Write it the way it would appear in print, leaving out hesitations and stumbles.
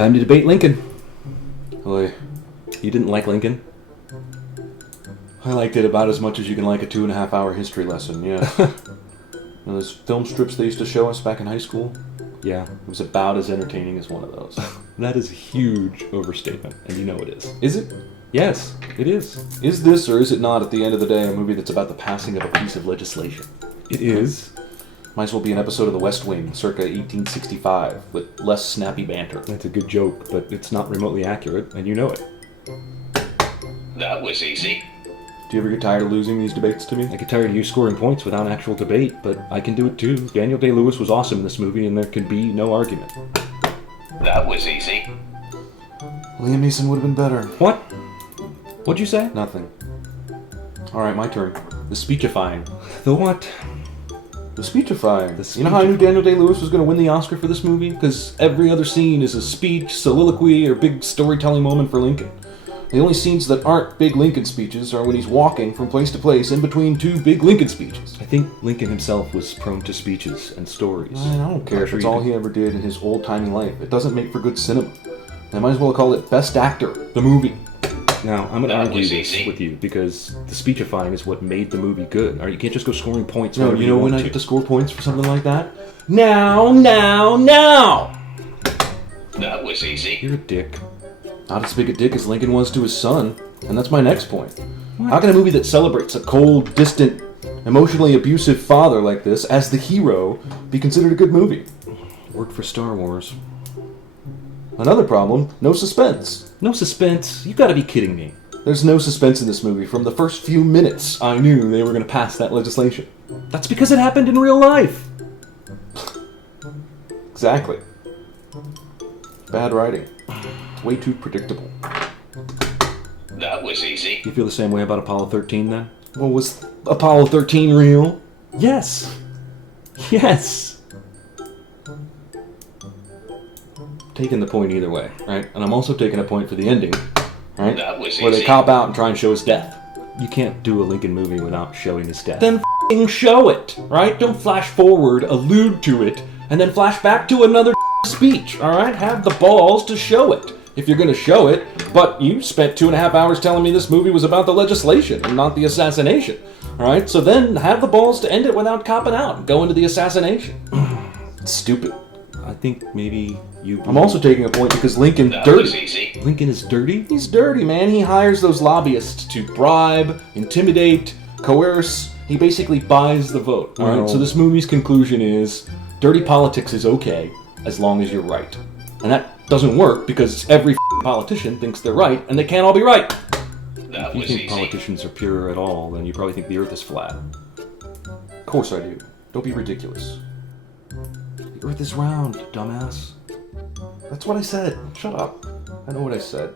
Time to debate Lincoln. Boy, You didn't like Lincoln? I liked it about as much as you can like a 2.5-hour history lesson, yeah. And those film strips they used to show us back in high school, Yeah. it was about as entertaining as one of those. That is a huge overstatement, and you know it is. Is it? Yes, it is. Is this or is it not, at the end of the day, a movie that's about the passing of a piece of legislation? It is. Might as well be an episode of The West Wing, circa 1865, with less snappy banter. That's a good joke, but it's not remotely accurate, and you know it. That was easy. Do you ever get tired of losing these debates to me? I get tired of you scoring points without actual debate, but I can do it too. Daniel Day-Lewis was awesome in this movie, and there can be no argument. That was easy. Liam Neeson would have been better. What? What'd you say? Nothing. Alright, my turn. The speechifying. The what? The speechifying. The You know how I knew Daniel Day-Lewis was going to win the Oscar for this movie? Because every other scene is a speech, soliloquy, or big storytelling moment for Lincoln. The only scenes that aren't big Lincoln speeches are when he's walking from place to place in between two big Lincoln speeches. I think Lincoln himself was prone to speeches and stories. I don't care if it's all he ever did in his old-timey life. It doesn't make for good cinema. I might as well call it Best Actor, the movie. Now, I'm going to That argue was this easy. with you, because the speechifying is what made the movie good. All right, you can't just go scoring points. No, whenever you know when want I to. get to score points for something like that? Now! That was easy. You're a dick. Not as big a dick as Lincoln was to his son, and that's my next point. How can a movie that celebrates a cold, distant, emotionally abusive father like this as the hero be considered a good movie? Worked for Star Wars. Another problem, no suspense. No suspense. You gotta be kidding me. There's no suspense in this movie. From the first few minutes, I knew they were going to pass that legislation. That's because it happened in real life. Exactly. Bad writing. It's way too predictable. That was easy. You feel the same way about Apollo 13 then? Well, was Apollo 13 real? Yes. Yes. Taking the point either way, right? And I'm also taking a point for the ending, right? That was Where they easy. cop out and try and show his death. You can't do a Lincoln movie without showing his death. Then f***ing show it, right? Don't flash forward, allude to it, and then flash back to another speech, alright? Have the balls to show it, if you're gonna show it. But you spent 2.5 hours telling me this movie was about the legislation and not the assassination, alright? So then have the balls to end it without copping out and go into the assassination. It's stupid. I think maybe you... I'm also taking a point because Lincoln's That was dirty. easy. Lincoln is dirty? He's dirty, man. He hires those lobbyists to bribe, intimidate, coerce. He basically buys the vote. All right. No. So this movie's conclusion is dirty politics is okay as long as you're right. And that doesn't work because every politician thinks they're right and they can't all be right. That If you was think easy. politicians are pure at all, then you probably think the earth is flat. Of course I do. Don't be ridiculous. The earth is round, dumbass. That's what I said. Shut up. I know what I said.